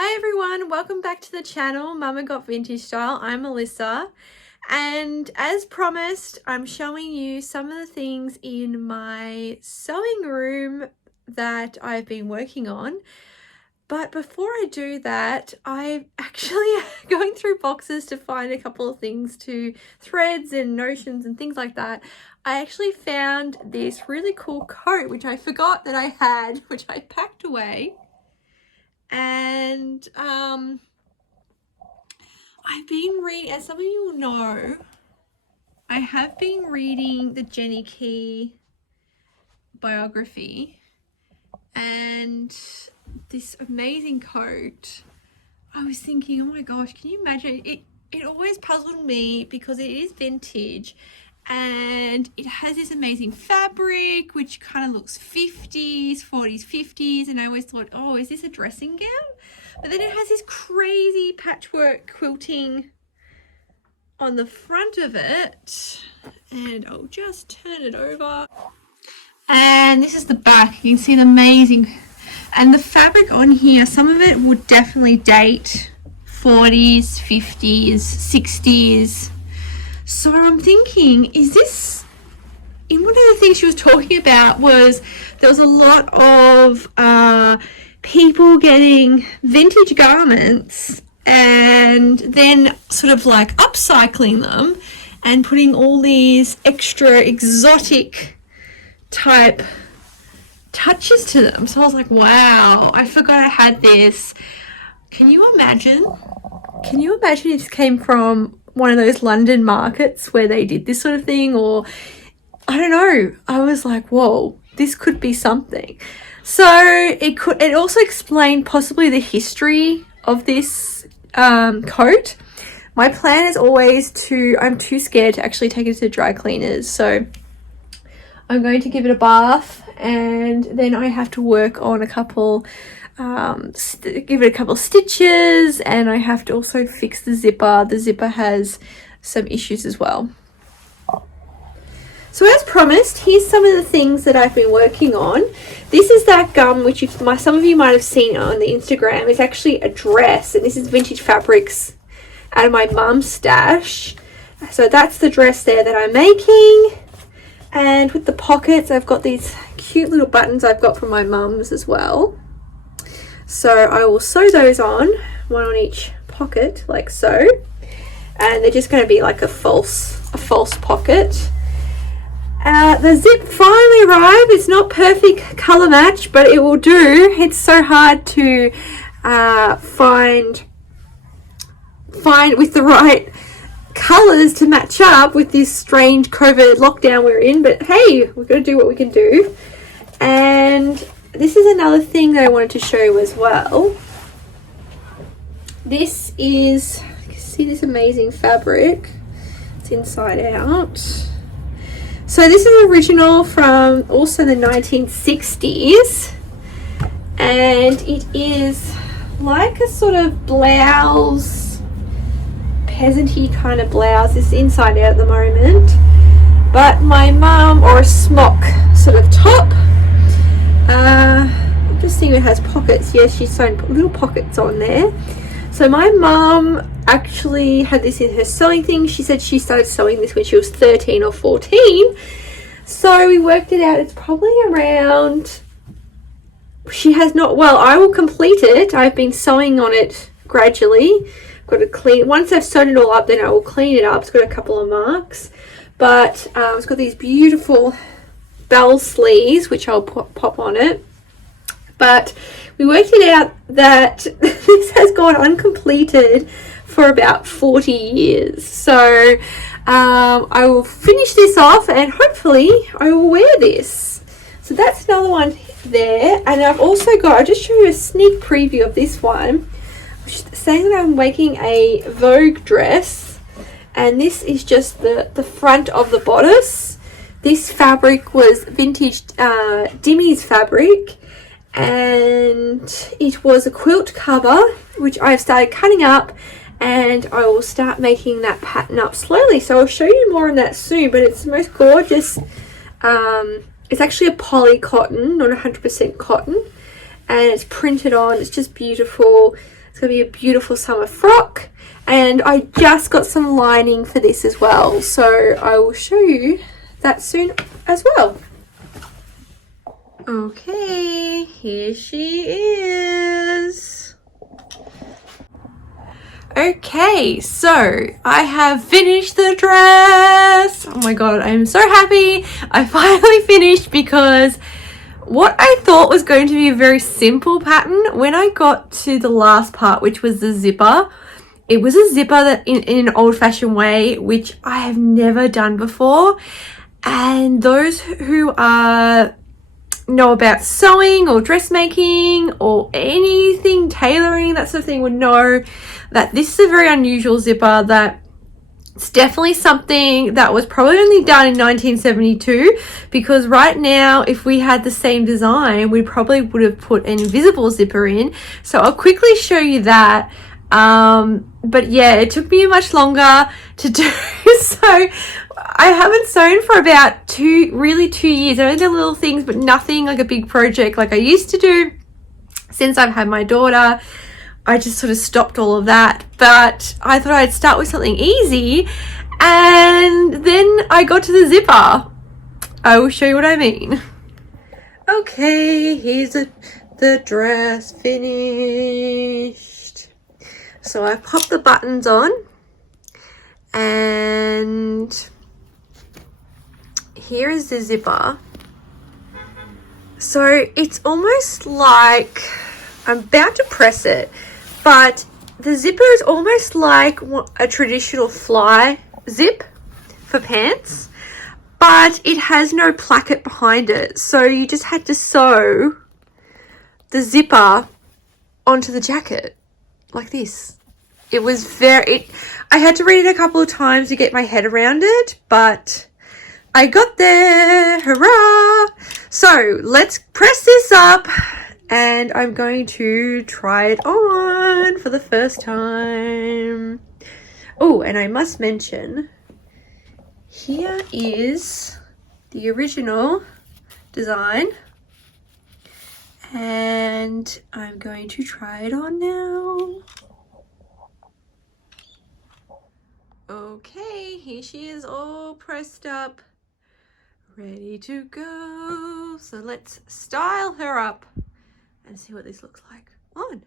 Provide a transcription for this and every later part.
Hi everyone, welcome back to the channel Mama Got Vintage Style. I'm Melissa, and as promised, I'm showing you some of the things in my sewing room that I've been working on. But before I do that, I'm actually going through boxes to find a couple of things, to threads and notions and things like that. I actually found this really cool coat which I forgot that I had, which I packed away. And I've been reading, as some of you will know, I have been reading the Jenny Key biography, and this amazing coat. I was thinking, oh my gosh, can you imagine it? It always puzzled me because it is vintage and it has this amazing fabric which kind of looks 50s, 40s, 50s, and I always thought, oh, is this a dressing gown? But then it has this crazy patchwork quilting on the front of it, and I'll just turn it over. And this is the back. You can see the amazing, and the fabric on here, some of it would definitely date 40s, 50s, 60s. So I'm thinking, is this, and one of the things she was talking about was there was a lot of people getting vintage garments and then sort of like upcycling them and putting all these extra exotic type touches to them. So I was like, wow, I forgot I had this. Can you imagine? Can you imagine if this came from one of those London markets where they did this sort of thing? Or I don't know. I was like, whoa, this could be something. So it also explained possibly the history of this coat. My plan is always I'm too scared to actually take it to dry cleaners. So I'm going to give it a bath, and then I have to work on a couple, give it a couple of stitches, and I have to also fix the zipper. The zipper has some issues as well. So as promised, here's some of the things that I've been working on. This is that gum which some of you might have seen on the Instagram. It's actually a dress, and this is vintage fabrics out of my mum's stash. So that's the dress there that I'm making. And with the pockets, I've got these cute little buttons I've got from my mum's as well. So I will sew those on, one on each pocket, like so. And they're just going to be like a false pocket. The zip finally arrived. It's not perfect color match, but it will do. It's so hard to find with the right colors to match up with this strange COVID lockdown we're in. But hey, we've got to do what we can do. And this is another thing that I wanted to show you as well. This is, you can see this amazing fabric. It's inside out. So this is original from also the 1960s, and it is like a sort of blouse, peasanty kind of blouse. It's inside out at the moment, but my mum, or a smock sort of top. I'm just seeing it has pockets. Yes, she's sewn little pockets on there. So my mum actually had this in her sewing thing. She said she started sewing this when she was 13 or 14. So we worked it out. It's probably around, she has not, well, I will complete it. I've been sewing on it gradually. Got to clean, once I've sewn it all up, then I will clean it up. It's got a couple of marks, but it's got these beautiful bell sleeves, which I'll pop on it. But we worked it out that this has gone uncompleted for about 40 years. So I will finish this off, and hopefully I will wear this. So that's another one there. And I've also got, I'll just show you a sneak preview of this one. Saying that I'm making a Vogue dress, and this is just the front of the bodice. This fabric was vintage Dimmy's fabric, and it was a quilt cover which I've started cutting up, and I will start making that pattern up slowly. So I'll show you more on that soon, but it's the most gorgeous. It's actually a poly cotton, not 100% cotton, and it's printed on. It's just beautiful. It's It's going to be a beautiful summer frock. And I just got some lining for this as well. So I will show you that soon as well. Okay, here she is. Okay, so I have finished the dress. Oh my god, I am so happy I finally finished, because what I thought was going to be a very simple pattern, when I got to the last part, which was the zipper, it was a zipper that in an old-fashioned way, which I have never done before. And those who know about sewing or dressmaking or anything tailoring, that sort of thing, would know that this is a very unusual zipper, that it's definitely something that was probably only done in 1972, because right now if we had the same design we probably would have put an invisible zipper in. So I'll quickly show you that. But yeah, it took me much longer to do. So I haven't sewn for about 2 years. I only did little things, but nothing like a big project like I used to do. Since I've had my daughter, I just sort of stopped all of that. But I thought I'd start with something easy, and then I got to the zipper. I will show you what I mean. Okay, here's the dress finished. So I popped the buttons on, and here is the zipper. So it's almost like, I'm about to press it, but the zipper is almost like a traditional fly zip for pants, but it has no placket behind it. So you just had to sew the zipper onto the jacket like this. It was I had to read it a couple of times to get my head around it, but I got there. Hurrah! So let's press this up, and I'm going to try it on for the first time. Oh, and I must mention, here is the original design, and I'm going to try it on now. Okay, here she is, all pressed up, ready to go. So let's style her up and see what this looks like on.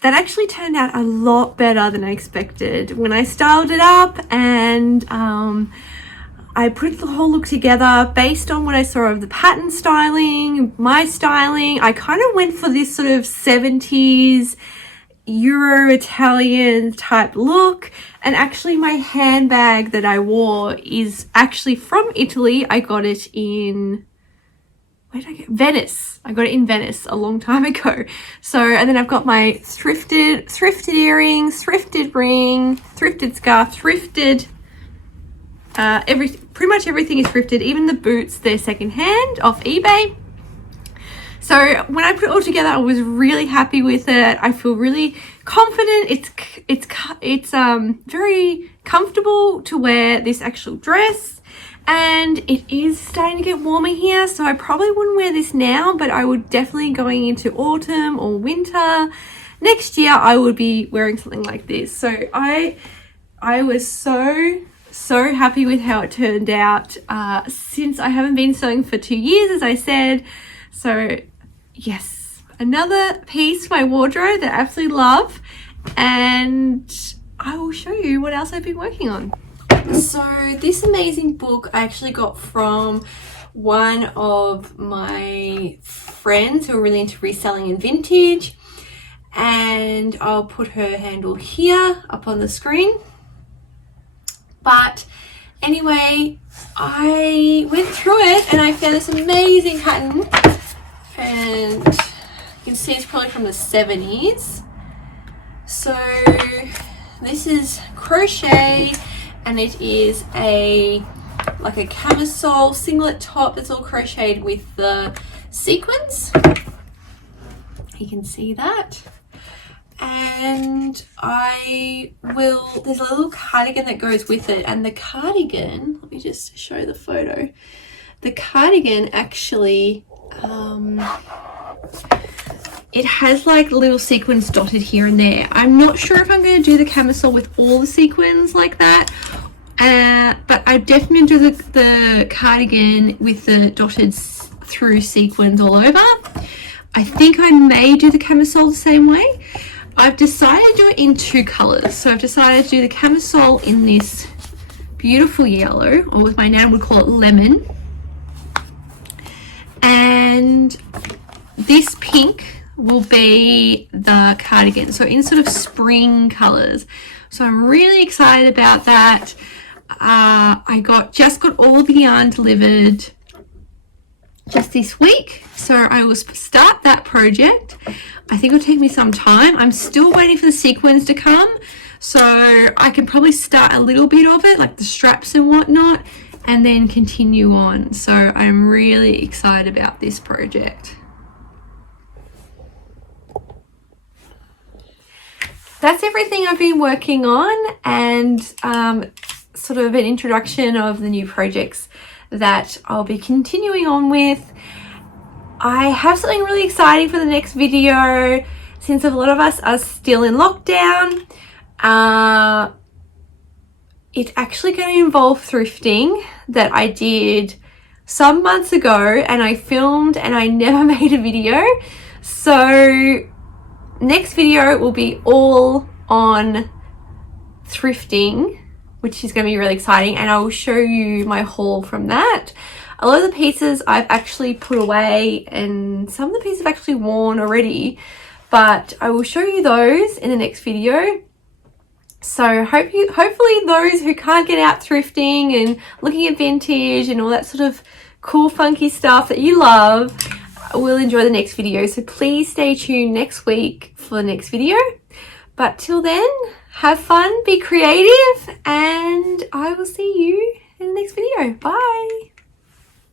That actually turned out a lot better than I expected. When I styled it up and I put the whole look together based on what I saw of the pattern styling, my styling, I kind of went for this sort of 70s Euro-Italian type look. And actually my handbag that I wore is actually from Italy. I got it in... where did I get? Venice. I got it in Venice a long time ago. So, and then I've got my thrifted earrings, thrifted ring, thrifted scarf, thrifted, pretty much everything is thrifted. Even the boots, they're secondhand off eBay. So when I put it all together, I was really happy with it. I feel really confident. It's very comfortable to wear this actual dress. And it is starting to get warmer here, so I probably wouldn't wear this now, but I would definitely, going into autumn or winter next year, I would be wearing something like this. So I was so happy with how it turned out, since I haven't been sewing for 2 years, as I said. So yes, another piece for my wardrobe that I absolutely love, and I will show you what else I've been working on. So this amazing book I actually got from one of my friends who are really into reselling and vintage, and I'll put her handle here up on the screen. But anyway, I went through it and I found this amazing pattern, and you can see it's probably from the 70s. So this is crochet, and it is like a camisole singlet top that's all crocheted with the sequins. You can see that. And there's a little cardigan that goes with it, and the cardigan, let me just show the photo. The cardigan actually, it has like little sequins dotted here and there. I'm not sure if I'm going to do the camisole with all the sequins like that, but I definitely do the cardigan with the dotted through sequins all over. I think I may do the camisole the same way. I've decided to do it in 2 colors. So I've decided to do the camisole in this beautiful yellow, or what my nan would call it lemon. And this pink will be the cardigan. So in sort of spring colors. So I'm really excited about that. I just got all the yarn delivered just this week, so I will start that project. I think it'll take me some time. I'm still waiting for the sequins to come, so I can probably start a little bit of it, like the straps and whatnot, and then continue on. So I'm really excited about this project. That's everything I've been working on, and sort of an introduction of the new projects that I'll be continuing on with. I have something really exciting for the next video. Since a lot of us are still in lockdown, it's actually going to involve thrifting that I did some months ago, and I filmed and I never made a video. So next video will be all on thrifting, which is going to be really exciting, and I will show you my haul from that. A lot of the pieces I've actually put away, and some of the pieces I've actually worn already, but I will show you those in the next video. So hopefully those who can't get out thrifting and looking at vintage and all that sort of cool funky stuff that you love will enjoy the next video. So please stay tuned next week for the next video. But till then, have fun, be creative, and I will see you in the next video. Bye.